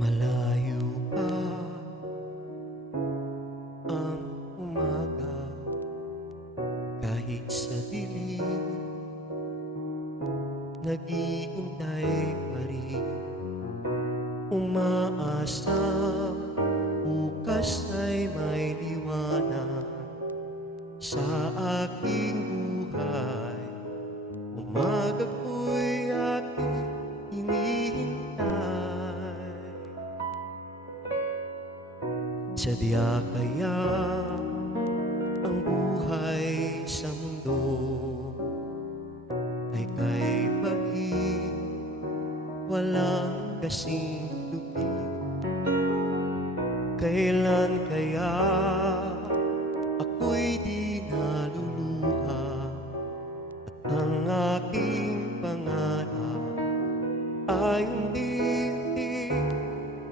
Malayo pa ang umaga, kahit sa dilim naghihintay pa rin. Umaasa bukas ay may liwanag sa aking buhay. Umaga ko'y aking hinihintay. Sadya kaya ang buhay sa mundo ay kay pag-ibig, walang kasing lupit. Kailan kaya ako'y di naluluha at ang aking pangarap ay hindi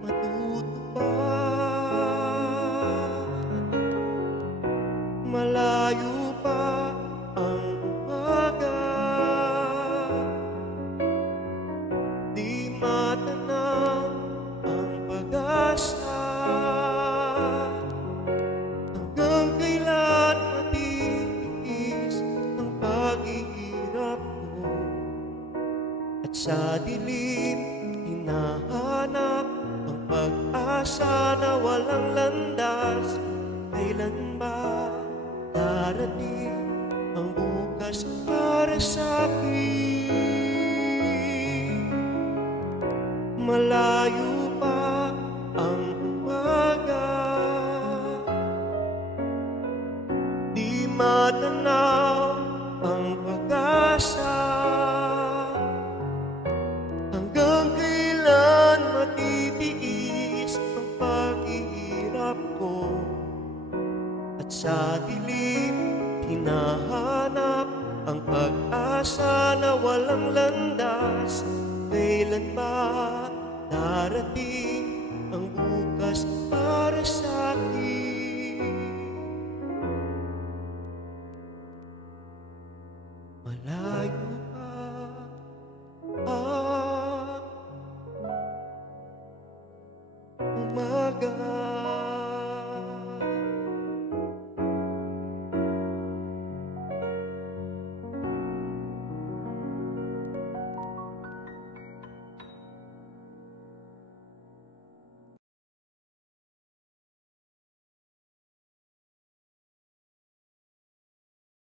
matutupad. Malayo pa ang umaga, di matanaw ang pag-asa. Hanggang kailan matitiis ang paghihirap ko, at sa dilim hinahanap ang pag-asa na walang landas. Kailan ba darating ang bukas para sa'kin? Malayo pa ang umaga, di matanaw ang pag-asa. Hanggang kailan matitiis ang paghihirap ko, at sa dilim hinahanap ang pag-asa na walang landas. Kailan ba darating ang bukas para sa'kin? Malayo pa ang umaga,